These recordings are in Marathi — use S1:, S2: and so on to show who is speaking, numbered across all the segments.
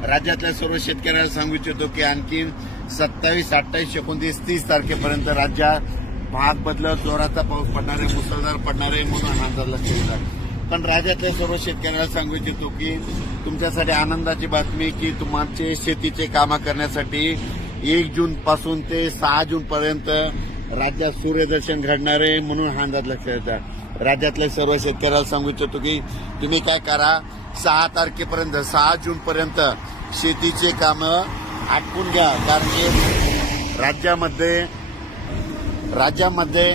S1: राज्यातल्या सर्व शेतकऱ्यांना सांगू इच्छितो की आणखी सत्तावीस अठ्ठावीस एकोणतीस तीस तारखेपर्यंत राज्यात भाग बदलत जोराचा पाऊस पडणार आहे मुसळधार पडणार आहे म्हणून आनंदात लक्ष देतात पण राज्यातल्या सर्व शेतकऱ्यांना सांगू इच्छितो की तुमच्यासाठी आनंदाची बातमी की तुमचे शेतीचे कामं करण्यासाठी एक जून पासून ते सहा जून पर्यंत राज्यात सूर्यदर्शन घडणार आहे म्हणून हा अंदाज लक्षात येतात राज्यातल्या सर्व शेतकऱ्याला सांगू इच्छितो की तुम्ही काय करा सहा तारखेपर्यंत सहा जून पर्यंत शेतीचे कामं आटपून घ्या. कारण की राज्यामध्ये राज्यामध्ये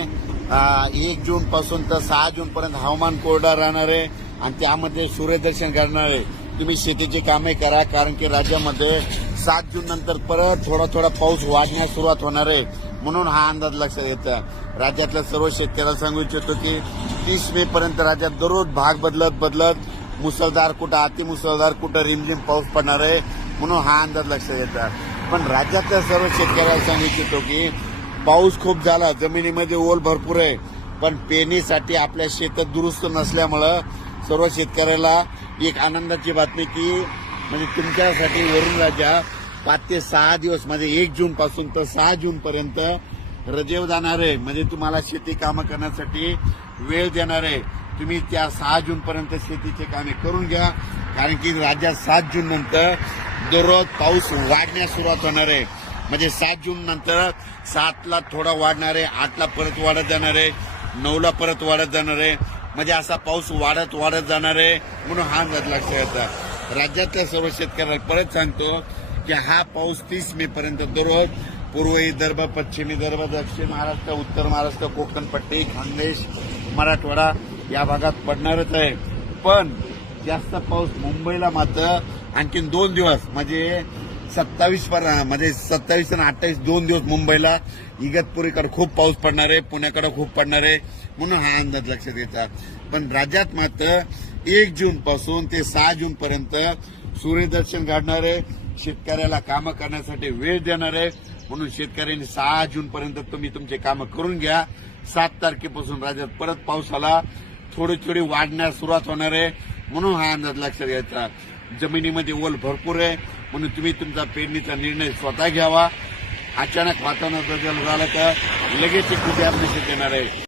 S1: एक जून पासून तर सहा जून पर्यंत हवामान कोरडा राहणार आहे आणि त्यामध्ये सूर्यदर्शन करणार आहे. तुम्ही शेतीची कामे करा कारण की राज्यामध्ये सात जून नंतर परत थोडा थोडा पाऊस वाढण्यास सुरुवात होणार आहे. म्हणून हा अंदाज लक्षात येतं राज्यातल्या सर्व शेतकऱ्याला सांगू इच्छितो की तीस मे पर्यंत राज्यात दररोज भाग बदलत बदलत मुसळधार कुठं अतिमुसळधार कुठं रिमझिम पाऊस पडणार आहे म्हणून हा अंदाज लक्षात येतात पण राज्यातल्या सर्व शेतकऱ्याला सांगू इच्छितो की पाऊस खूप झाला जमिनीमध्ये ओल भरपूर आहे. पण पेरणीसाठी आपल्या शेतात दुरुस्त नसल्यामुळं सर्व शेतकऱ्याला एक आनंदाची बातमी की म्हणजे तुमच्यासाठी वरून राजा पाच ते सहा दिवस म्हणजे एक जून पासून तर सहा जून पर्यंत रजेव जाणार आहे. म्हणजे तुम्हाला शेती कामं करण्यासाठी वेळ देणार आहे. तुम्ही त्या सहा जून पर्यंत शेतीचे कामे करून घ्या. कारण की राज्यात सात जून नंतर दररोज पाऊस वाढण्यास सुरुवात होणार आहे. म्हणजे सात जून नंतर सातला थोडा वाढणार आहे आठला परत वाढत जाणार आहे नऊला परत वाढत जाणार आहे. म्हणजे असा पाऊस वाढत वाढत जाणार आहे म्हणून हा अंदाज लक्षात येतात राज्यातल्या सर्व शेतकऱ्याला परत सांगतो की हा पाऊस तीस मे पर्यंत दररोज पूर्व विदर्भ पश्चिमी विदर्भ दक्षिण महाराष्ट्र उत्तर महाराष्ट्र कोकण पट्टी खानदेश मराठवाडा या भागात पडणारच आहे. पण जास्त पाऊस मुंबईला मात्र आणखीन दोन दिवस म्हणजे सत्तावीस म्हणजे सत्तावीस आणि अठ्ठावीस दोन दिवस मुंबईला. इगतपुरीकडे खूप पाऊस पडणार आहे पुण्याकडे खूप पडणार आहे म्हणून हा अंदाज लक्षात येतात पण राज्यात मात्र एक जून पासून ते सहा जून पर्यंत सूर्यदर्शन घडणार आहे. शेतकऱ्याला कामं करण्यासाठी वेळ देणार आहे. म्हणून शेतकऱ्यांनी सहा जून पर्यंत तुम्ही तुमचे कामं करून घ्या. सात तारखेपासून राज्यात परत पावसाला थोडी थोडी वाढण्यास सुरुवात होणार आहे. म्हणून हा अंदाज लक्षात घ्यायचा जमिनीमध्ये ओल भरपूर आहे. म्हणून तुम्ही तुमचा पेरणीचा निर्णय स्वतः घ्यावा. अचानक वातावरण बदल झाला तर लगेच एक उद्या येणार आहे.